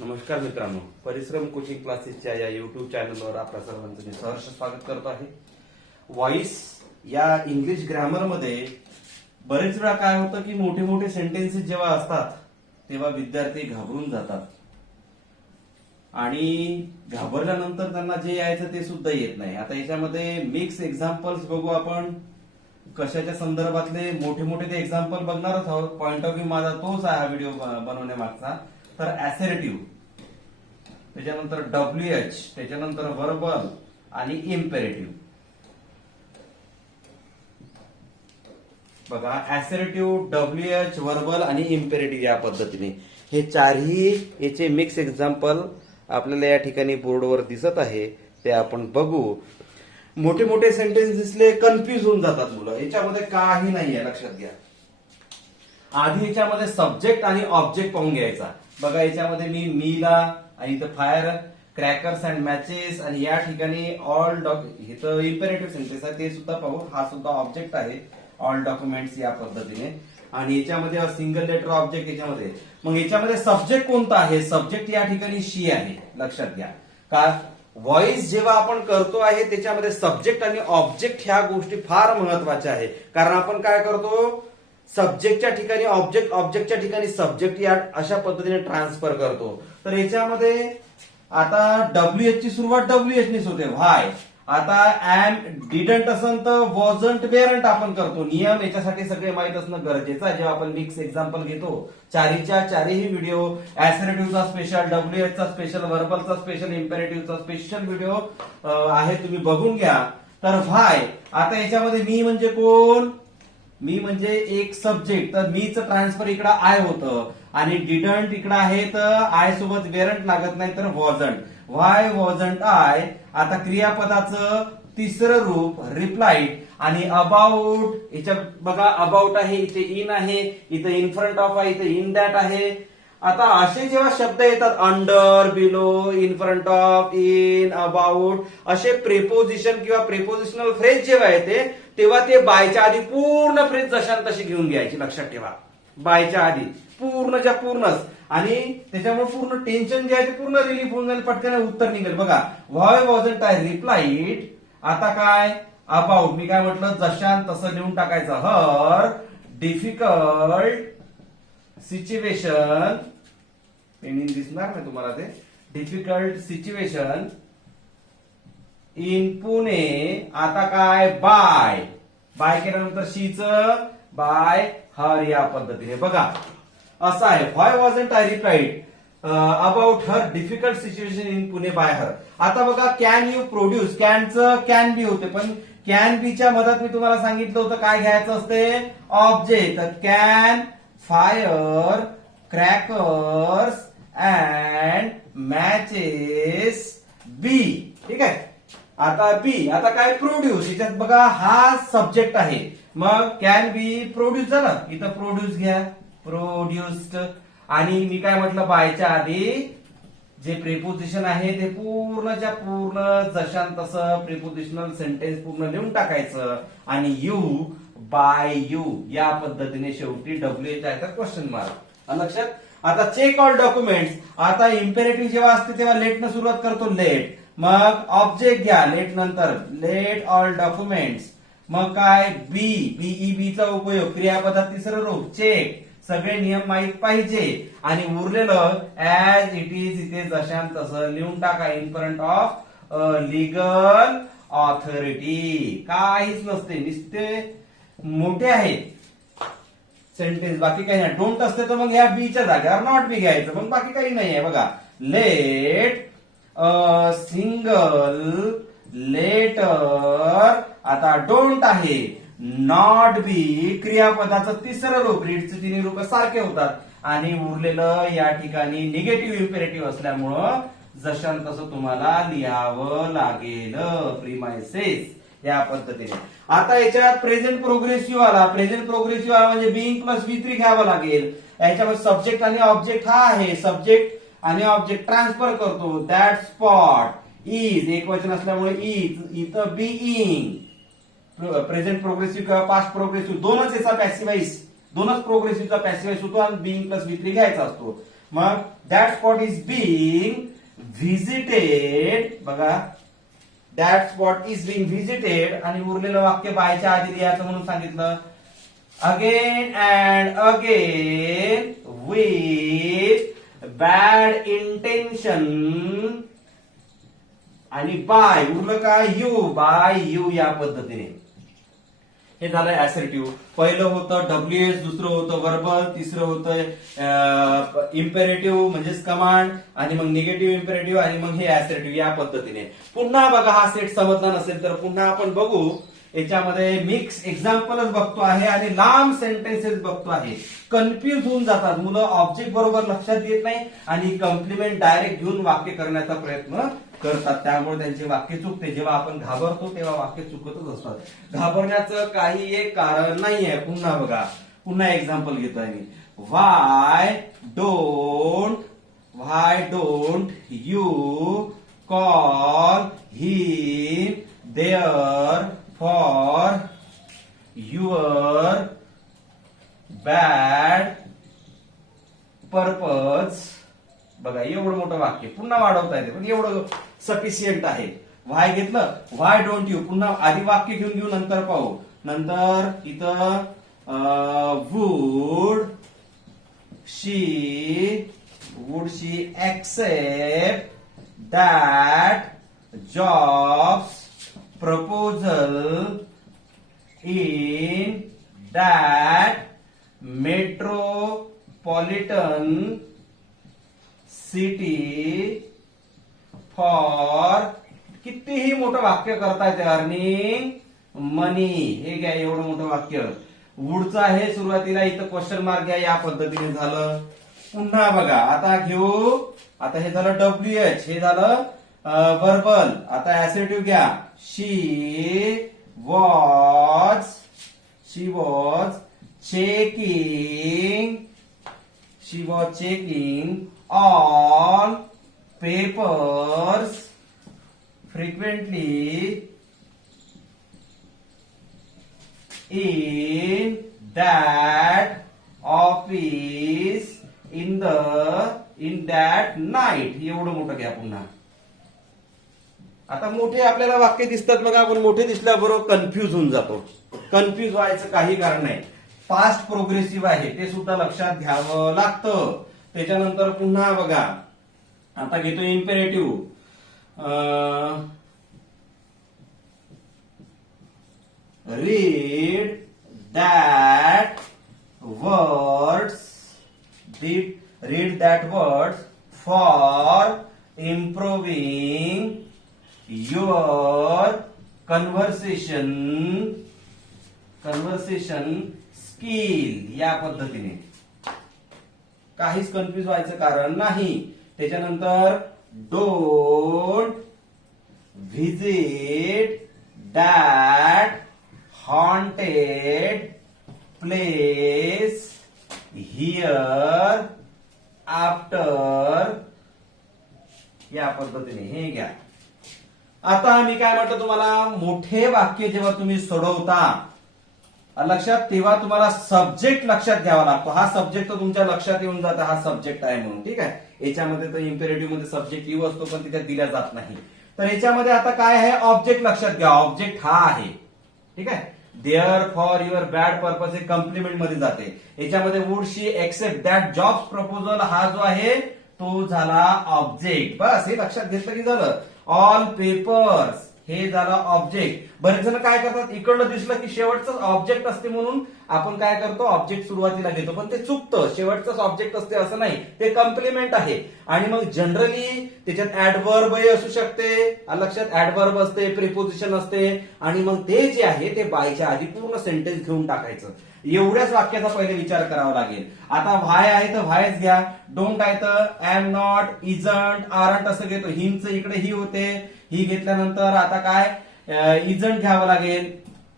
नमस्कार मित्रांनो, परिश्रम कोचिंग क्लासेसच्या या युट्यूब चॅनलवर आपल्या सर्वांचं मी सहर्ष स्वागत करतो आहे. व्हॉइस या इंग्लिश ग्रामर मध्ये बरेच वेळा काय होतं की मोठे मोठे सेंटेन्सेस जेव्हा असतात तेव्हा विद्यार्थी घाबरून जातात आणि घाबरल्यानंतर त्यांना जे यायचं ते सुद्धा येत नाही. आता याच्यामध्ये मिक्स एक्झाम्पल्स बघू आपण. कशाच्या संदर्भातले मोठे मोठे ते एक्झाम्पल बघणारच आहोत. पॉइंट ऑफ व्ह्यू माझा तोच आहे हा व्हिडिओ बनवण्यामागचा. तर ऍसर्टिव्ह, त्याच्यानंतर WH, त्याच्यानंतर व्हर्बल आणि इम्पेरेटिव्ह. बघा, ऍसर्टिव्ह, WH, व्हर्बल आणि इम्पेरेटिव्ह या पद्धतीने हे चारही याचे मिक्स एक्झाम्पल आपल्याला या ठिकाणी बोर्डवर दिसत आहे. ते आपण बघू. मोठे मोठे सेंटेन्स दिसले कन्फ्युज होऊन जातात मुलं. याच्यामध्ये काही नाहीये, लक्षात घ्या. आधी याच्यामध्ये सब्जेक्ट आणि ऑब्जेक्ट पाहून घ्यायचा. बघा, याच्यामध्ये मीला आणि इथं फायर क्रॅकर्स अँड मॅचेस आणि या ठिकाणी ऑल इथं इम्पेरेटिव्ह सेंटेन्स आहे ते सुद्धा पाहू. हा सुद्धा ऑब्जेक्ट आहे, ऑल डॉक्युमेंट्स या पद्धतीने. आणि याच्यामध्ये सिंगल लेटर ऑब्जेक्ट याच्यामध्ये. मग याच्यामध्ये सब्जेक्ट कोणता आहे? सब्जेक्ट या ठिकाणी शी आहे, लक्षात घ्या. का व्हॉइस जेव्हा आपण करतो आहे त्याच्यामध्ये सब्जेक्ट आणि ऑब्जेक्ट ह्या गोष्टी फार महत्वाच्या आहे. कारण आपण काय करतो, सब्जेक्टच्या ठिकाणी ऑब्जेक्ट, ऑब्जेक्टच्या ठिकाणी सब्जेक्ट या अशा पद्धतीने ट्रान्सफर करतो. तर याच्यामध्ये आता WH ची सुरुवात WH नेच होते, व्हाय. आता एम डिडंट असेल तर वॉजंट वेरंट आपण करतो. नियम याच्यासाठी सगळे माहित असणं गरजेचं आहे. जेव्हा आपण मिक्स एक्झाम्पल घेतो, चारही व्हिडिओ, ऍसर्टिव्हचा स्पेशल, WH चा स्पेशल, व्हर्बलचा स्पेशल, इम्पेरेटिव्हचा स्पेशल व्हिडिओ आहे, तुम्ही बघून घ्या. तर व्हाय, आता याच्यामध्ये मी म्हणजे कोण? मी म्हणजे एक सब्जेक्ट. तर मीचं ट्रान्सफर इकडं आय होतं आणि डिडंट इकडं आहे तर आय सोबत वेरंट लागत नाही तर वॉजंट. Why wasn't I. आता क्रियापदाचं तिसरं रूप रिप्लाइड. आणि अबाउट, याच्यात बघा अबाउट आहे, इथे इन आहे, इथे इन फ्रंट ऑफ आहे, इथे इन दॅट आहे. आता असे जेव्हा शब्द येतात under, below, in front of, in, about, असे प्रेपोजिशन किंवा प्रेपोजिशनल फ्रेज जेव्हा येते तेव्हा ते बायच्या आधी पूर्ण फ्रेज जशान तशी घेऊन घ्यायची, लक्षात ठेवा. बायच्या आधी पूर्णच्या पूर्णच. आणि त्याच्यामुळे पूर्ण टेन्शन जे आहे ते पूर्ण रिलीफ होऊन जाईल, पटकन उत्तर निघेल. बघा, व्हाय वॉजंट आय रिप्लाइड. आता काय अबाउट, मी काय म्हटलं, जशान तसं लिहून टाकायचं. हर डिफिकल्ट सिच्युएशन, पेनिंग दिसणार नाही तुम्हाला ते, डिफिकल्ट सिच्युएशन इन पुणे. आता काय बाय, बाय केल्यानंतर शीच बाय हर या पद्धतीने. बघा असं आहे. Why wasn't I replied about her difficult situation in Pune by her. आता बघा, कॅन यू प्रोड्यूस, कॅनचं कॅन बी होते, पण कॅन बीच्या मदत मी तुम्हाला सांगितलं होतं काय घ्यायचं असते, ऑब्जेक्ट. तर can fire crackers and matches be. ठीक आहे. आता बी, आता काय प्रोड्यूस, याच्यात बघा हा सब्जेक्ट आहे. मग कॅन बी प्रोड्यूस झालं, इथं प्रोड्यूस घ्या, प्रोड्युस्ड. आणि मी काय म्हटलं, बायच्या आधी जे प्रेपोजिशन आहे ते पूर्णच्या पूर्ण जशान तसं प्रेपोजिशनल सेंटेन्स पूर्ण लिहून टाकायचं. आणि यू, बाय यू या पद्धतीने शेवटी WH आहे तर क्वेश्चन मार्क, लक्षात. आता चेक ऑल डॉक्युमेंट्स. आता इम्पेरेटिव्ह जेव्हा असते तेव्हा लेटनं सुरुवात करतो, लेट. मग ऑब्जेक्ट घ्या, लेट नंतर लेट ऑल डॉक्युमेंट्स. मग काय बीई चा उपयोग, क्रियापदात तिसरं रूप चेक. सगळे नियम माहीत पाहिजे. आणि उरलेलं ऍज इट इज इथे जशान तसं लिहून टाका, in front of legal authority. काहीच नसते, नुसते मोठे आहेत सेंटेन्स, बाकी काही नाही. डोंट असते तर मग ह्या बीच्या जागेवर नॉट बी घ्यायचं, मग बाकी काही नाही आहे. बघा, लेट सिंगल लेटर. आता डोंट आहे, नॉट बी क्रियापदाचं तिसरं रूप, रीडचे तिन्ही रूप सारखे होतात. आणि उरलेलं या ठिकाणी निगेटिव्ह इम्पेरेटिव्ह असल्यामुळं जशान तसं तुम्हाला लिहावं लागेल, प्रिमाइसेस या पद्धतीने. आता याच्यात प्रेझेंट प्रोग्रेसिव्ह आला. प्रेझेंट प्रोग्रेसिव्ह आला म्हणजे बीइंग प्लस V3 घ्यावं लागेल. याच्यामध्ये सब्जेक्ट आणि ऑब्जेक्ट हा आहे, सब्जेक्ट आणि ऑब्जेक्ट ट्रान्सफर करतो. दॅट स्पॉट इज, एक वचन असल्यामुळे इज, इथं बीइंग. प्रेझेंट प्रोग्रेसिव्ह किंवा पास्ट प्रोग्रेसिव्ह दोनच याचा पॅसिव्हाइज, दोनच प्रोग्रेसिव्हचा पॅसिव्हाइज होतो आणि बीइंग प्लस V3 घ्यायचा असतो. मग that spot is being visited, बघा that spot is being visited, आणि उरलेलं वाक्य बायच्या आधी लिहायचं म्हणून सांगितलं. Again and again with bad intention, आणि बाय उरलं काय, यू, बाय यू या पद्धतीने. हे झालं असर्टिव्ह. पहिलं होतं WH, दुसरं होतं वर्बल, तिसरं होतं इम्पेरेटिव्ह म्हणजेच कमांड, आणि मग निगेटिव्ह इम्पेरेटिव्ह, आणि मग हे असर्टिव्ह या पद्धतीने. पुन्हा बघा हा सेट समजला नसेल तर पुन्हा आपण बघू. याच्यामध्ये मिक्स एक्झाम्पलच बघतो आहे आणि लांब सेंटेन्सेस बघतो आहे. कन्फ्युज होऊन जातात मुलं, ऑब्जेक्ट बरोबर लक्षात येत नाही आणि कॉम्प्लिमेंट डायरेक्ट घेऊन वाक्य करण्याचा प्रयत्न करतात, त्यामुळे त्यांचे वाक्य चुकते. जेव्हा आपण घाबरतो तेव्हा वाक्य चुकतच असतात. घाबरण्याचं काही एक कारण नाहीये. पुन्हा बघा, पुन्हा एक्झाम्पल घेतोय मी. Why don't you call him there for your bad purpose. बघा एवढं मोठं वाक्य पुन्हा वाढवता येते, पण एवढं सफिशियंट आहे. व्हाय घेतलं, व्हाय डोंट यू, पुन्हा आधी वाक्य घेऊन नंतर पाहू. नंतर इथं would she accept that jobs proposal in that metropolitan city for, कितीही मोठं वाक्य करता येते, अर्निंग मनी. हे घ्या एवढं मोठं वाक्य. वुडचं आहे सुरुवातीला, इथं क्वेश्चन मार्क घ्या, या पद्धतीने झालं. पुन्हा बघा आता घेऊ. आता हे झालं WH, हे झालं वर्बल. आता ऍसेटिव्ह घ्या. She was checking all papers frequently in that office in that night. एवढं मोठं घ्या पुन्हा. आता मोठे आपल्याला वाक्य दिसतात बघा, आपण मोठे दिसल्याबरोबर कन्फ्युज होऊन जातो. कन्फ्युज व्हायचं काही कारण नाही. फास्ट प्रोग्रेसिव्ह आहे ते सुद्धा लक्षात घ्यावं लागतं. त्याच्यानंतर पुन्हा बघा, आता घेतो imperative. Read that words for improving your conversation skill, या पद्धतीने. काहीच कन्फ्युज व्हायचं कारण नाही. त्याच्यानंतर don't visit that haunted place here after, या पद्धतीने. हे घ्या. आता मी काय म्हटलं तुम्हाला, मोठे वाक्य जेव्हा तुम्ही सोडवता लक्षात, तेव्हा तुम्हाला सब्जेक्ट लक्षात घ्यावा लागतो. हा सब्जेक्ट तर तुमच्या लक्षात येऊन जातं, हा सब्जेक्ट आहे म्हणून. ठीक आहे. याच्यामध्ये तर इम्पेरेटिव्ह मध्ये सब्जेक्ट यू असतो, पण तिथे दिला जात नाही. तर याच्यामध्ये आता काय आहे, ऑब्जेक्ट लक्षात घ्या. ऑब्जेक्ट हा आहे. ठीक आहे. There for your bad purpose हे कम्प्लिमेंट मध्ये जाते. याच्यामध्ये would she accept that jobs proposal, हा जो आहे तो झाला ऑब्जेक्ट. बस हे लक्षात घेतलं की झालं. ऑल पेपर्स हे झालं ऑब्जेक्ट. बरेच जण काय करतात, इकडलं दिसलं की शेवटचं ऑब्जेक्ट असते म्हणून आपण काय करतो, ऑब्जेक्ट सुरुवातीला घेतो, पण ते चुकतं. शेवटचंच ऑब्जेक्ट असते असं नाही, ते कम्प्लिमेंट आहे. आणि मग जनरली त्याच्यात ऍडवर्ब असू शकते, लक्षात, ऍडवर्ब असते, प्रिपोजिशन असते, आणि मग ते जे आहे ते बायच्या आधी पूर्ण सेंटेन्स घेऊन टाकायचं. एवढ्याच वाक्याचा पहिले विचार करावा लागेल. आता व्हाय आहे तर व्हायच घ्या. डोंट आहे तर एम नॉट, इजंट, आरंट असं घेतो. हिमचं इकडे ही होते, ही घेतल्यानंतर आता काय इजंट घ्यावं लागेल.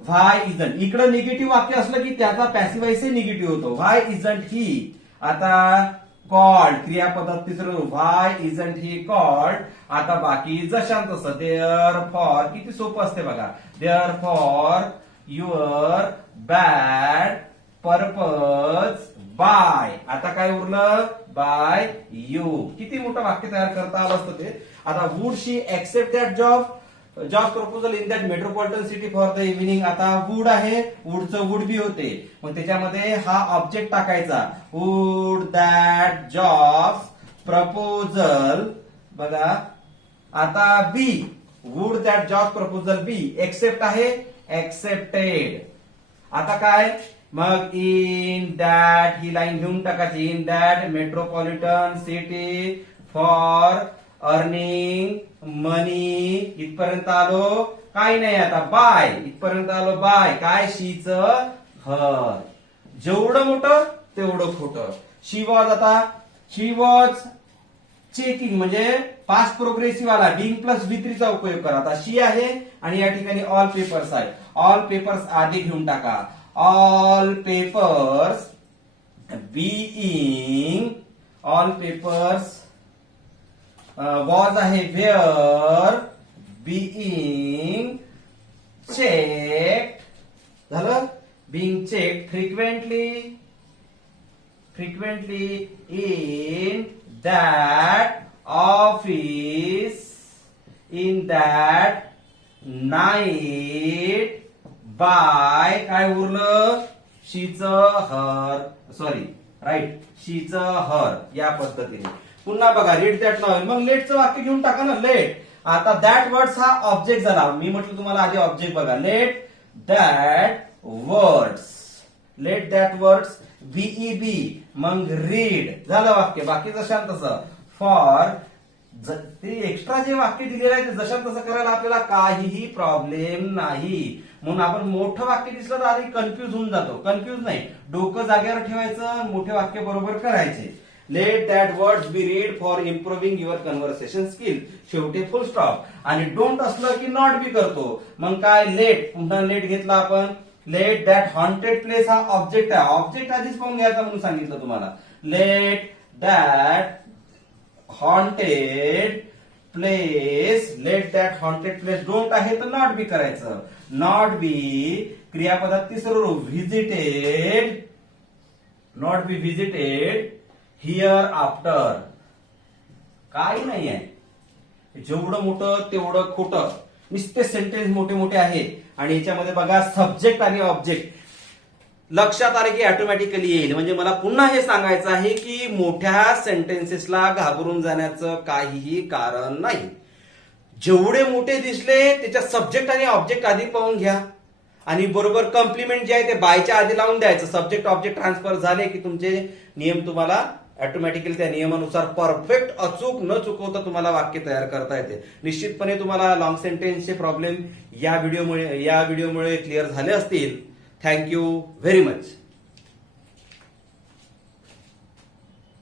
व्हाय इजंट, इकडे निगेटिव्ह वाक्य असलं की त्याचा पॅसिव्हाइस निगेटिव्ह होतो. व्हाय इजंट ही. आता कॉल्ड क्रियापदात तिसरं, व्हाय इजंट ही कॉल्ड. आता बाकी जशांत तसं. देअर फॉर, किती सोपं असते बघा. There for your bad purpose by. आता काय उरलं? By you. किती मोठं वाक्य तयार करता आलं असतं ते. आता would she accept that job proposal in that metropolitan city for the evening. आता वुड आहे, वुडचं वुड बी होते, मग त्याच्यामध्ये हा ऑब्जेक्ट टाकायचा. Would that job proposal. बघा आता be, would that job proposal be. Accept आहे, एक्सेप्टेड. आता काय मग इन दॅट ही लाईन घेऊन टाकायची. In that metropolitan city for earning money. इथपर्यंत आलो, काही नाही. आता बाय, इथपर्यंत आलो बाय. काय शीच हर. जेवढं मोठं तेवढं खोटं. शी वॉज, आता शी वॉज चेकिंग म्हणजे पास्ट प्रोग्रेसिव्ह आला. बिंग प्लस बी3 चा उपयोग करा. आता शी आहे आणि या ठिकाणी ऑल पेपर्स आहे. ऑल पेपर्स आधी घेऊन टाका. All papers being, all papers was आहे वेअर बीइंग चेक. झालं. Being check frequently in that office in that night by. काय उरलं? शीच हर. सॉरी, राईट, शीच हर. या पद्धतीने पुन्हा बघा रीड दॅट नॉवेल. मग लेटचं वाक्य घेऊन टाका ना. लेट. आता दॅट वर्ड्स हा ऑब्जेक्ट झाला. मी म्हटलं तुम्हाला आधी ऑब्जेक्ट बघा. Let that words, let that words बीईबी. मग रीड झालं वाक्य. बाकी जशान तसं. फॉर ते एक्स्ट्रा जे वाक्य दिलेलं आहे ते जशान तसं करायला आपल्याला काहीही प्रॉब्लेम नाही. म्हणून आपण मोठं वाक्य दिसलं तर आधी कन्फ्युज होऊन जातो. कन्फ्युज नाही, डोकं जागेवर ठेवायचं, मोठे वाक्य बरोबर करायचे. Let that words be read for improving your conversation skill. शेवटी फुल स्टॉप. आणि डोंट असलं की नॉट बी करतो. मग काय लेट, पुन्हा लेट घेतला आपण. लेट दॅट हॉन्टेड प्लेस हा ऑब्जेक्ट आहे. ऑब्जेक्ट आधीच पाहून घ्यायचा म्हणून सांगितलं तुम्हाला. Let that haunted place, let that haunted place. Don't आहे तर नॉट बी करायचं. नॉट बी क्रियापदात तिसरं रूप visited, not be visited here after. काही नाही आहे. जेवढं मोठं तेवढं खोटं. नुसते सेंटेन्स मोठे मोठे आहे. आणि याच्यामध्ये बघा सब्जेक्ट आणि ऑब्जेक्ट लक्षात आले की ऑटोमॅटिकली येईल. म्हणजे मला पुन्हा हे सांगायचं आहे की मोठ्या सेंटेन्सेसला घाबरून जाण्याचं काहीही कारण नाही. जेवढे मोठे दिसले त्याच्या सब्जेक्ट आणि ऑब्जेक्ट आधी पाहून घ्या. आणि बरोबर कॉम्प्लिमेंट जे आहे ते बायच्या आधी लावून द्यायचं. सब्जेक्ट ऑब्जेक्ट ट्रान्सफर झाले की तुमचे नियम तुम्हाला ऑटोमॅटिकली त्या नियमानुसार परफेक्ट अचूक न चुकवता तुम्हाला वाक्य तयार करता येते. निश्चितपणे तुम्हाला लॉंग सेंटेन्सचे प्रॉब्लेम या व्हिडिओमुळे क्लिअर झाले असतील. Thank you very much.